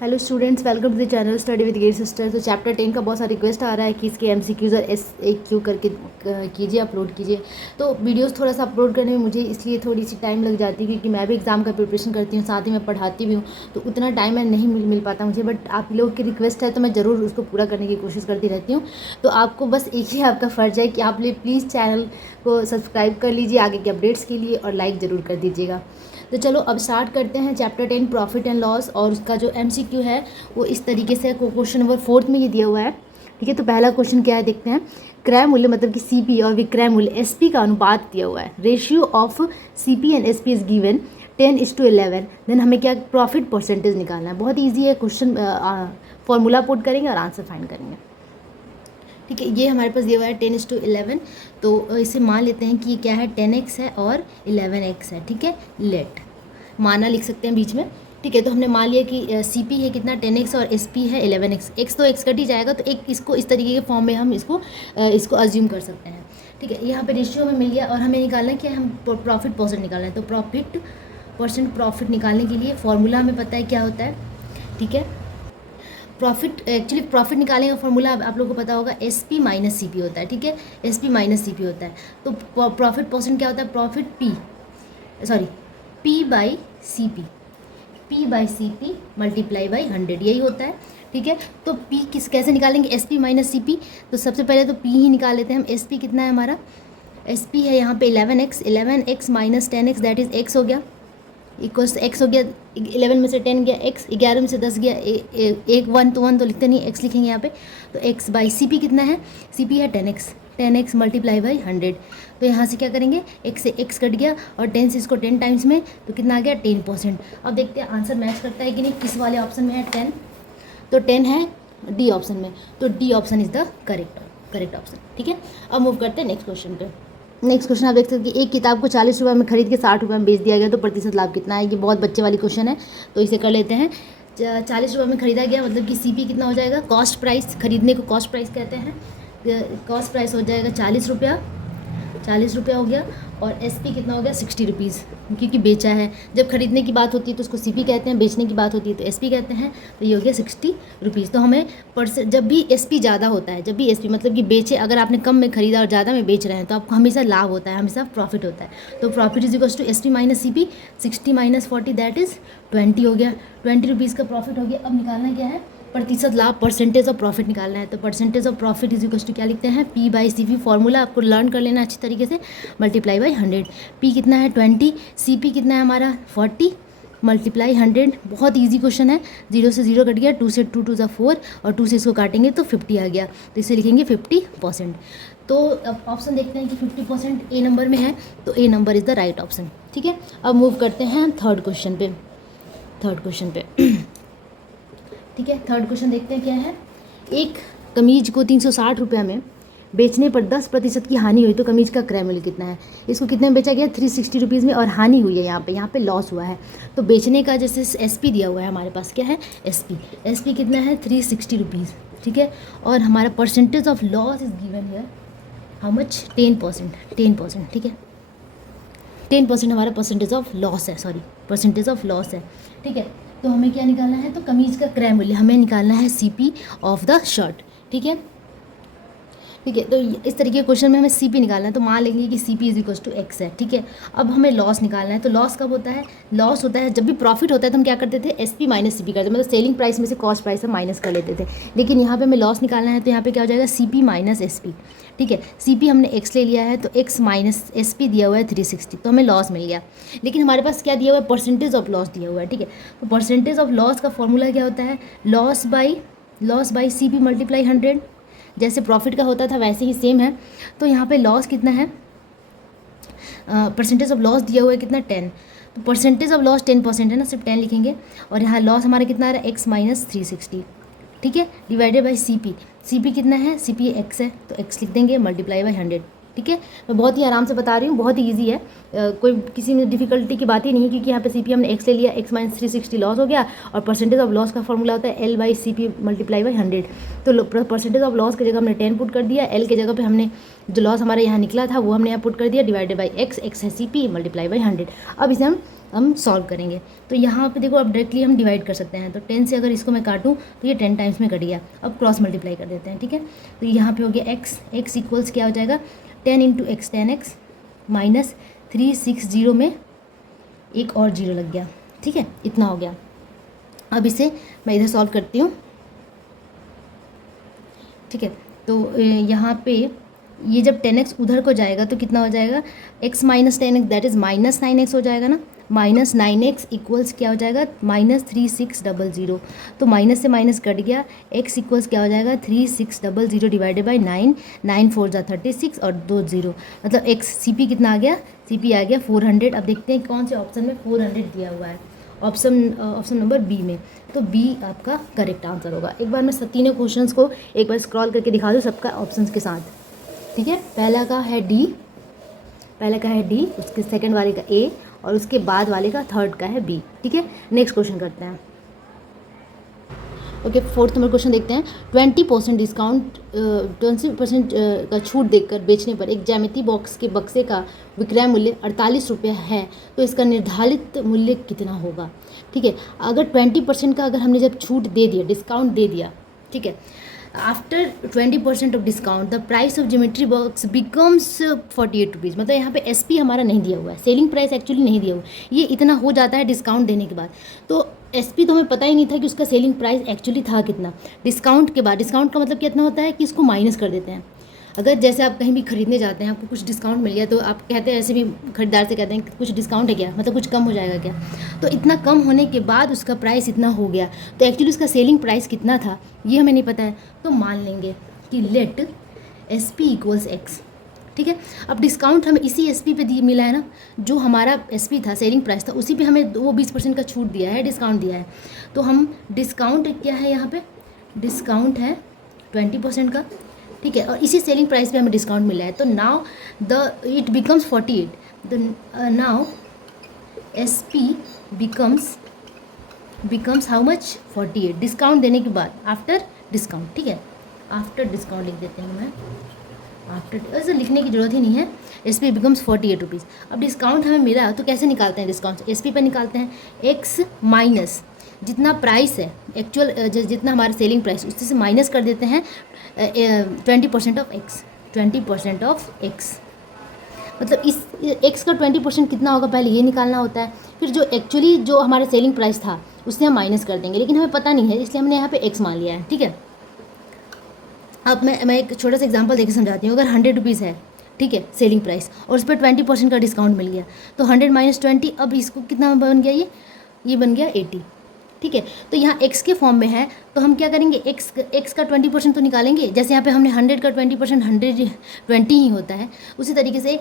Hello students, welcome to the channel study with गिर sister. तो chapter 10 का बहुत सारा रिक्वेस्ट आ रहा है कि इसके एमसीक्यूज और एसएक्यू करके कीजिए, अपलोड कीजिए। तो वीडियोस थोड़ा सा अपलोड करने में मुझे इसलिए थोड़ी सी टाइम लग जाती है क्योंकि मैं भी एग्ज़ाम का प्रिपरेशन करती हूँ, साथ ही मैं पढ़ाती भी हूँ, तो उतना टाइम मैं नहीं मिल पाता मुझे। बट आप लोग की रिक्वेस्ट है तो मैं ज़रूर उसको पूरा करने की कोशिश करती रहती हूँ। तो आपको बस एक ही आपका फ़र्ज़ है कि आप प्लीज़ चैनल को सब्सक्राइब कर लीजिए आगे के अपडेट्स के लिए, और लाइक ज़रूर कर दीजिएगा। तो चलो अब स्टार्ट करते हैं चैप्टर 10 प्रॉफिट एंड लॉस। और उसका जो एमसीक्यू है वो इस तरीके से क्वेश्चन नंबर 4 में ये दिया हुआ है। ठीक है, तो पहला क्वेश्चन क्या है देखते हैं। क्रय मूल्य मतलब कि सीपी और विक्रय मूल्य एसपी का अनुपात दिया हुआ है। Ratio of CP and SP is given 10:11। Then हमें क्या प्रॉफिट परसेंटेज निकालना है। बहुत ईजी है क्वेश्चन, फॉर्मूला पुट करेंगे और आंसर फाइंड करेंगे। ठीक है, ये हमारे पास दिया हुआ है 10:11। तो इसे मान लेते हैं कि ये क्या है, 10x है और 11x है। ठीक है, लेट माना लिख सकते हैं बीच में। ठीक है, तो हमने मान लिया कि सी पी है कितना 10x और एस पी है 11x। एक्स तो एक्स कट ही जाएगा, तो एक इसको इस तरीके के फॉर्म में हम इसको अज्यूम कर सकते हैं। ठीक है, यहाँ पे रेशियो में मिल गया और हमें निकालना है कि हम प्रॉफिट परसेंट निकालना है। तो प्रॉफिट निकालने के लिए फॉर्मूला हमें पता है क्या होता है। ठीक है, प्रॉफिट निकालने का फॉर्मूला आप लोगों को पता होगा, S P minus C P होता है। ठीक है, S P minus C P होता है। तो प्रॉफिट परसेंट क्या होता है, P by C P multiply by 100, यही होता है। ठीक है, तो पी कैसे निकालेंगे, S P minus C P. तो सबसे पहले तो पी ही निकाल लेते हैं हम। एस पी कितना है हमारा, एस पी है यहाँ पे 11x minus 10x, that is x हो गया, इक्वल्स एक्स हो गया। 11 में से 10 गया एक्स, 11 में से 10 गया एक 1 तो लिखते नहीं, एक्स लिखेंगे यहाँ पे। तो एक्स बाई सी पी कितना है, सी पी है 10x मल्टीप्लाई बाई 100। तो यहाँ से क्या करेंगे, एक्स से एक्स कट गया और 10 से इसको 10 टाइम्स में, तो कितना आ गया 10%। अब देखते हैं आंसर मैच करता है कि नहीं, किस वाले ऑप्शन में है 10। तो 10 है डी ऑप्शन में, तो D option is the correct option. ठीक है, अब मूव करते हैं नेक्स्ट क्वेश्चन पे। नेक्स्ट क्वेश्चन आप देख सकते हैं कि एक किताब को 40 रुपये में खरीद के 60 रुपये में बेच दिया गया, तो प्रतिशत लाभ कितना है। ये बहुत बच्चे वाली क्वेश्चन है, तो इसे कर लेते हैं। 40 रुपये में खरीदा गया मतलब कि सीपी कितना हो जाएगा, कॉस्ट प्राइस, खरीदने को कॉस्ट प्राइस कहते हैं। कॉस्ट प्राइस हो जाएगा 40 रुपया हो गया। और एसपी कितना हो गया 60 रुपीज़, क्योंकि बेचा है। जब खरीदने की बात होती है तो उसको सीपी कहते हैं, बेचने की बात होती है तो एसपी कहते हैं। तो ये हो गया 60 रुपीज़। तो हमें जब भी एसपी ज़्यादा होता है, जब भी एसपी मतलब कि बेचे, अगर आपने कम में खरीदा और ज़्यादा में बेच रहे हैं तो आपको हमेशा लाभ होता है, हमेशा प्रॉफिट होता है। तो profit is equals to SP minus CP, 60 minus 40 that is 20 हो गया। 20 रुपीज़ का प्रॉफिट हो गया। अब निकालना क्या है, प्रतिशत लाभ, परसेंटेज ऑफ प्रॉफिट निकालना है। तो percentage of profit is equals to क्या लिखते हैं, P by C P. Formula आपको लर्न कर लेना अच्छी तरीके से, मल्टीप्लाई बाई 100। पी कितना है 20, सी पी कितना है हमारा 40 मल्टीप्लाई 100। बहुत इजी क्वेश्चन है, 0 से 0 कट गया, 2 से 2 2 4 और 2 से इसको काटेंगे तो 50 आ गया। तो इसे लिखेंगे 50%। तो अब ऑप्शन देखते हैं कि 50% ए नंबर में है, तो A number is the right option. ठीक है, अब मूव करते हैं थर्ड क्वेश्चन पे। ठीक है, थर्ड क्वेश्चन देखते हैं क्या है। एक कमीज को 360 रुपये में बेचने पर 10% की हानि हुई तो कमीज का क्रय मूल्य कितना है। इसको कितने में बेचा गया, 360 रुपीज़ में, और हानि हुई है यहाँ पे लॉस हुआ है। तो बेचने का जैसे एसपी दिया हुआ है हमारे पास, क्या है एसपी कितना है 360 रुपीज़। ठीक है, और हमारा percentage of loss is given here how much, 10%। ठीक है, 10% हमारा परसेंटेज ऑफ लॉस है। ठीक है, तो हमें क्या निकालना है, तो कमीज़ का क्रय मूल्य हमें निकालना है सीपी ऑफ द शर्ट। ठीक है, तो इस तरीके के क्वेश्चन में हमें सीपी निकालना है। तो मान लेंगे कि CP is equals to X है। ठीक है, अब हमें लॉस निकालना है। तो लॉस कब होता है, लॉस होता है जब भी प्रॉफिट होता है तो हम क्या करते थे, एसपी माइनस सीपी करते थे, मतलब सेलिंग प्राइस में से कॉस्ट प्राइस हम माइनस कर लेते थे। लेकिन यहाँ पे हमें लॉस निकालना है, तो यहाँ पे क्या हो जाएगा, सीपी माइनस एसपी। ठीक है, सीपी हमने एक्स ले लिया है, तो एक्स माइनस एसपी दिया हुआ है 360, तो हमें लॉस मिल गया। लेकिन हमारे पास क्या दिया हुआ है, परसेंटेज ऑफ लॉस दिया हुआ है। ठीक है, तो परसेंटेज ऑफ लॉस का फॉर्मूला क्या होता है, लॉस बाई सीपी मल्टीप्लाई 100। जैसे प्रॉफिट का होता था वैसे ही सेम है। तो यहाँ पे लॉस कितना है, परसेंटेज ऑफ लॉस दिया हुआ है कितना 10, तो परसेंटेज ऑफ लॉस 10% है ना, सिर्फ 10 लिखेंगे। और यहाँ लॉस हमारा कितना आ रहा है, एक्स माइनस 360। ठीक है, डिवाइडेड बाई सी पी कितना है, सी पी एक्स है, तो एक्स लिख देंगे मल्टीप्लाई बाई 100। ठीक है, मैं बहुत ही आराम से बता रही हूँ, बहुत ही ईजी है, कोई किसी में डिफिकल्टी की बात ही नहीं है, क्योंकि यहाँ पे सीपी हमने एक्स ले लिया, एक्स माइनस 360 लॉस हो गया, और परसेंटेज ऑफ लॉस का फॉर्मूला होता है L by C P multiply by 100। तो परसेंटेज ऑफ लॉस की जगह हमने 10 पुट कर दिया, एल के जगह पे हमने जो लॉस हमारे यहाँ निकला था वो हमने यहाँ पुट कर दिया, डिवाइडेड बाई एक्स है सी पी मल्टीप्लाई बाई 100। अब इसे हम हम सॉल्व करेंगे। तो यहाँ पे देखो अब डायरेक्टली हम डिवाइड कर सकते हैं। तो 10 से अगर इसको मैं काटूँ तो ये 10 टाइम्स में कट गया। अब क्रॉस मल्टीप्लाई कर देते हैं, ठीक है। तो यहाँ पे हो गया x इक्वल्स क्या हो जाएगा 10 इंटू एक्स 10x माइनस 360 में एक और जीरो लग गया, ठीक है, इतना हो गया। अब इसे मैं इधर सॉल्व करती हूँ, ठीक है। तो यहाँ पे ये जब 10x उधर को जाएगा तो कितना हो जाएगा x minus 10x that is minus 9x हो जाएगा ना। माइनस 9x इक्वल्स क्या हो जाएगा माइनस 3600। तो माइनस से माइनस कट गया, x इक्वल्स क्या हो जाएगा 3600 डिवाइडेड बाई 9, 9 4 जा 36 और 2 0, मतलब x CP कितना आ गया, CP आ गया 400। अब देखते हैं कौन से ऑप्शन में 400 दिया हुआ है, ऑप्शन नंबर बी में। तो बी आपका करेक्ट आंसर होगा। एक बार मैं तीनों क्वेश्चंस को एक बार स्क्रॉल करके दिखा दूँ सबका ऑप्शंस के साथ, ठीक है। पहला का है डी, उसके सेकंड वाले का ए और उसके बाद वाले का थर्ड का है बी, ठीक है। नेक्स्ट क्वेश्चन करते हैं। ओके, फोर्थ नंबर क्वेश्चन देखते हैं। 20% डिस्काउंट 20% का छूट देकर बेचने पर एक ज्यामिति बॉक्स के बक्से का विक्रय मूल्य 48 रुपये है, तो इसका निर्धारित मूल्य कितना होगा, ठीक है। अगर 20% का अगर हमने जब छूट दे दिया, डिस्काउंट दे दिया, ठीक है, after 20% off discount the price of geometry box becomes 48 rupees. मतलब यहाँ पे SP हमारा नहीं दिया हुआ है, सेलिंग प्राइस एक्चुअली नहीं दिया हुआ, ये इतना हो जाता है डिस्काउंट देने के बाद। तो SP तो हमें पता ही नहीं था कि उसका सेलिंग प्राइस एक्चुअली था कितना। डिस्काउंट के बाद, डिस्काउंट का मतलब कितना होता है कि इसको माइनस कर देते हैं। अगर जैसे आप कहीं भी खरीदने जाते हैं, आपको कुछ डिस्काउंट मिल गया तो आप कहते हैं, ऐसे भी खरीदार से कहते हैं कि कुछ डिस्काउंट है क्या, मतलब कुछ कम हो जाएगा क्या। तो इतना कम होने के बाद उसका प्राइस इतना हो गया, तो एक्चुअली उसका सेलिंग प्राइस कितना था ये हमें नहीं पता है। तो मान लेंगे कि लेट SP इक्वल्स x, ठीक है। अब डिस्काउंट हमें इसी SP पे मिला है ना, जो हमारा SP था, सेलिंग प्राइस था, उसी पे हमें वो 20% का छूट दिया है, डिस्काउंट दिया है। तो हम डिस्काउंट क्या है, यहाँ पे डिस्काउंट है 20% का, ठीक है, और इसी सेलिंग प्राइस पे हमें डिस्काउंट मिला है। तो now it becomes 48, now SP becomes how much 48 discount देने के बाद, आफ्टर डिस्काउंट, ठीक है, आफ्टर डिस्काउंट लिख देते हैं मैं, आफ्टर, ऐसे लिखने की जरूरत ही नहीं है। SP becomes 48 rupees. अब डिस्काउंट हमें मिला तो कैसे निकालते हैं डिस्काउंट, SP पे निकालते हैं, x माइनस जितना प्राइस है एक्चुअल, जितना हमारा सेलिंग प्राइस, उससे से माइनस कर देते हैं 20% ऑफ x, 20% ऑफ x, मतलब इस x का 20% कितना होगा पहले ये निकालना होता है। फिर जो एक्चुअली जो हमारा सेलिंग प्राइस था उससे हम माइनस कर देंगे, लेकिन हमें पता नहीं है इसलिए हमने यहाँ पे x मान लिया है, ठीक है। अब मैं एक छोटा सा एग्जांपल देके समझाती हूँ। अगर 100 रुपीज़ है, ठीक है, सेलिंग प्राइस, और उस पर 20% का डिस्काउंट मिल गया, तो 100 माइनस 20, अब इसको कितना बन गया, ये बन गया 80, ठीक है। तो यहाँ x के फॉर्म में है, तो हम क्या करेंगे, x का 20% तो निकालेंगे। जैसे यहाँ पे हमने 100 का 20%, 120 ही होता है, उसी तरीके से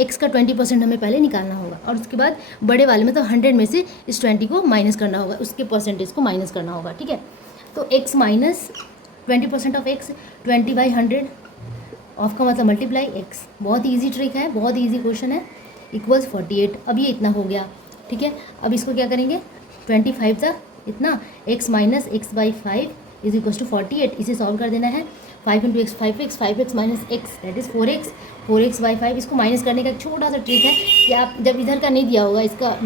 x का 20% हमें पहले निकालना होगा, और उसके बाद बड़े वाले में तो 100 में से इस 20 को माइनस करना होगा, उसके परसेंटेज को माइनस करना होगा, ठीक है। तो x minus 20% of x, 20/100 of का मतलब मल्टीप्लाई x, बहुत ईजी ट्रिक है, बहुत ईजी क्वेश्चन है, इक्वल्स 48। अब ये इतना हो गया, ठीक है। अब इसको क्या करेंगे, 25 था इतना, x minus x/5 is equals to 48, इसे सॉल्व कर देना है। 5 into X 5x minus x that is 4x/5। इसको माइनस करने का एक छोटा सा ट्रिक है कि आप जब इधर का नहीं दिया होगा, इसका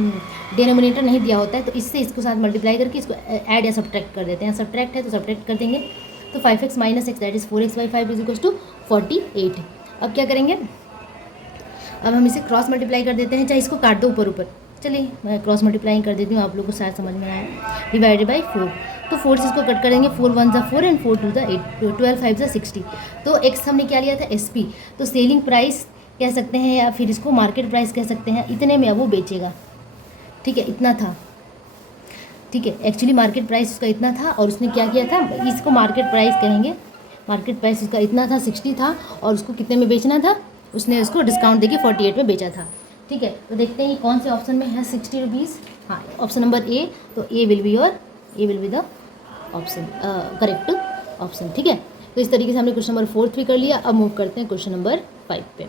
डिनोमिनेटर नहीं दिया होता है, तो इससे इसको साथ मल्टीप्लाई करके इसको ऐड या सब्ट्रैक्ट कर देते हैं। सब्ट्रैक्ट है तो सब्ट्रैक्ट कर देंगे, तो 5x minus x that is 4x/5 is equals to 48। अब क्या करेंगे, अब हम इसे क्रॉस मल्टीप्लाई कर देते हैं, चाहे इसको काट दो ऊपर ऊपर, चलिए मैं क्रॉस मल्टीप्लाई कर देती हूँ, आप लोगों को शायद समझ में आया। डिवाइडेड बाई 4, तो 4 से इसको कट करेंगे, 4 1 जा 4 एंड 4 2 जा 8, 12 5 जा 60। तो x हमने क्या लिया था, SP, तो सेलिंग प्राइस कह सकते हैं या फिर इसको मार्केट प्राइस कह सकते हैं, इतने में अब वो बेचेगा, ठीक है, इतना था, ठीक है। एक्चुअली मार्केट प्राइस उसका इतना था और उसने क्या किया था, इसको मार्केट प्राइस कहेंगे, मार्केट प्राइस उसका इतना था, 60 था, और उसको कितने में बेचना था, उसने उसको डिस्काउंट देके 48 में बेचा था, ठीक है। तो देखते हैं ये कौन से ऑप्शन में है 60 रुपीज़, हाँ ऑप्शन नंबर ए, तो A will be the option correct option, ठीक है। तो इस तरीके से हमने क्वेश्चन नंबर 4 भी कर लिया। अब मूव करते हैं क्वेश्चन नंबर 5 पे।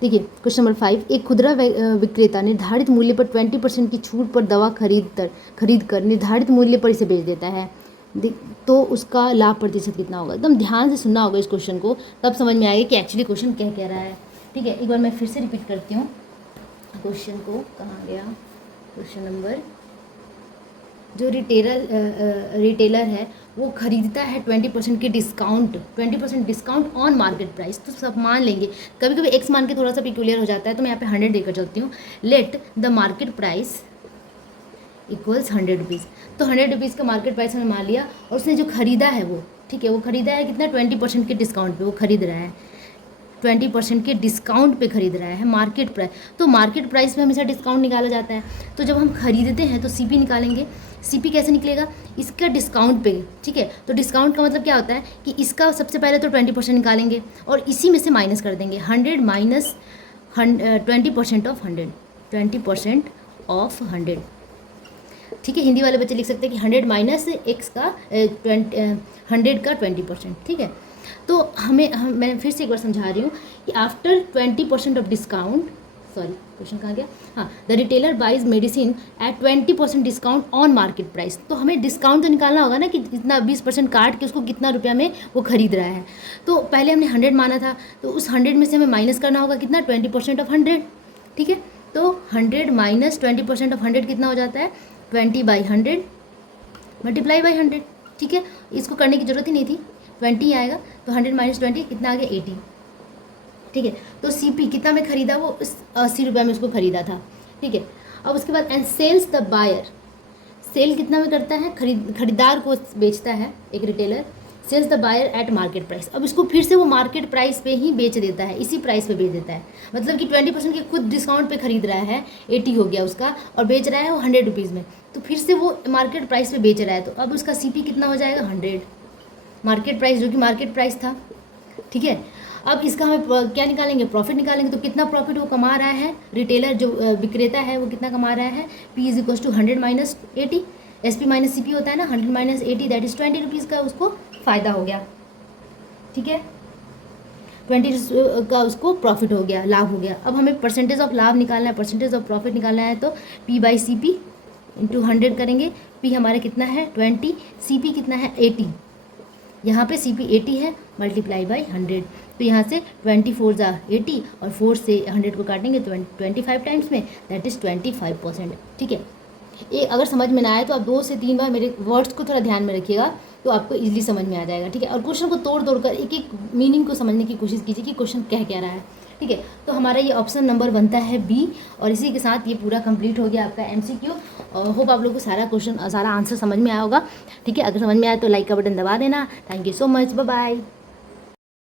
देखिए क्वेश्चन नंबर 5, एक खुदरा विक्रेता निर्धारित मूल्य पर 20% की छूट पर दवा खरीद कर निर्धारित मूल्य पर इसे बेच देता है, तो उसका लाभ प्रतिशत कितना होगा। एकदम ध्यान से सुनना होगा इस क्वेश्चन को, तब समझ में आएगा कि एक्चुअली क्वेश्चन क्या कह रहा है, ठीक है। एक बार मैं फिर से रिपीट करती हूँ क्वेश्चन को, कहाँ गया क्वेश्चन नंबर, जो रिटेलर है वो खरीदता है 20% की discount, 20% discount on market price. तो सब मान लेंगे, कभी कभी एक्स मान के थोड़ा सा पिक्यूलियर हो जाता है, तो मैं यहाँ पे 100 देकर चलती हूँ। Let the market price equals 100 rupees. तो 100 रुपीज़ का मार्केट प्राइस हमने मान लिया, और उसने जो खरीदा है वो, ठीक है, वो खरीदा है कितना, 20% के डिस्काउंट पे वो खरीद रहा है, 20% के डिस्काउंट पे खरीद रहा है मार्केट प्राइस। तो मार्केट प्राइस पे हमेशा डिस्काउंट निकाला जाता है। तो जब हम खरीदते हैं तो सीपी निकालेंगे। सीपी कैसे निकलेगा, इसका डिस्काउंट पे, ठीक है। तो डिस्काउंट का मतलब क्या होता है कि इसका सबसे पहले तो 20% निकालेंगे और इसी में से माइनस कर देंगे, 100 माइनस 20% ऑफ 100, 20% ऑफ 100, ठीक है। हिंदी वाले बच्चे लिख सकते हैं कि 100 माइनस एक्स का 100 का 20%, ठीक है। तो मैं फिर से एक बार समझा रही हूँ कि after 20% off discount, sorry question कहाँ गया, हाँ, the retailer buys medicine at 20% discount on market price. तो हमें डिस्काउंट तो निकालना होगा ना कि कितना 20% काट के उसको कितना रुपया में वो खरीद रहा है। तो पहले हमने 100 माना था, तो उस 100 में से हमें माइनस करना होगा कितना, 20% ऑफ 100, ठीक है। तो 100 माइनस 20% ऑफ 100 कितना हो जाता है, 20/100 मल्टीप्लाई बाई 100, ठीक है। इसको करने की जरूरत ही नहीं थी, 20 आएगा। तो 100 माइनस 20 कितना आ गया, 80, ठीक है। तो सीपी कितना में खरीदा, वो 80 रुपये में उसको खरीदा था, ठीक है। अब उसके बाद and sales the buyer, sale कितना में करता है, खरीदार को बेचता है एक retailer, sales the buyer at market price. अब इसको फिर से वो मार्केट प्राइस पे ही बेच देता है, इसी प्राइस पे बेच देता है, मतलब कि 20% के खुद डिस्काउंट पे खरीद रहा है, 80 हो गया उसका, और बेच रहा है वो 100 रुपीज़ में, तो फिर से वो मार्केट प्राइस पे बेच रहा है। तो अब उसका सीपी कितना हो जाएगा, 100 मार्केट प्राइस, जो कि मार्केट प्राइस था, ठीक है। अब इसका हमें क्या निकालेंगे, प्रॉफिट निकालेंगे। तो कितना प्रॉफिट वो कमा रहा है, रिटेलर जो विक्रेता है वो कितना कमा रहा है, P is equals to 100 minus 80, SP minus CP होता है ना, 100 माइनस 80 दैट इज़ 20 रुपीज़ का उसको फ़ायदा हो गया, ठीक है, 20 का उसको प्रॉफिट हो गया, लाभ हो गया। अब हमें परसेंटेज ऑफ लाभ निकालना है, परसेंटेज ऑफ प्रॉफिट निकालना है, तो P/CP इंटू 100 करेंगे। P हमारे कितना है 20, CP कितना है 80, यहाँ पे CP 80 है, मल्टीप्लाई बाई 100। तो यहाँ से 24 जा 80 और 4 से 100 को काटेंगे तो 25 टाइम्स में, दैट इज़ 25%, ठीक है। ये अगर समझ में ना आए तो आप 2 से 3 बार मेरे वर्ड्स को थोड़ा ध्यान में रखिएगा, तो आपको इजीली समझ में आ जाएगा, ठीक है। और क्वेश्चन को तोड़ कर एक एक मीनिंग को समझने की कोशिश कीजिए कि क्वेश्चन कह क्या रहा है, ठीक है। तो हमारा ये ऑप्शन नंबर बनता है B, और इसी के साथ ये पूरा कंप्लीट हो गया आपका MCQ। और होप आप लोगों को सारा क्वेश्चन, सारा आंसर समझ में आया होगा, ठीक है। अगर समझ में आया तो लाइक का बटन दबा देना। Thank you so much, bye bye.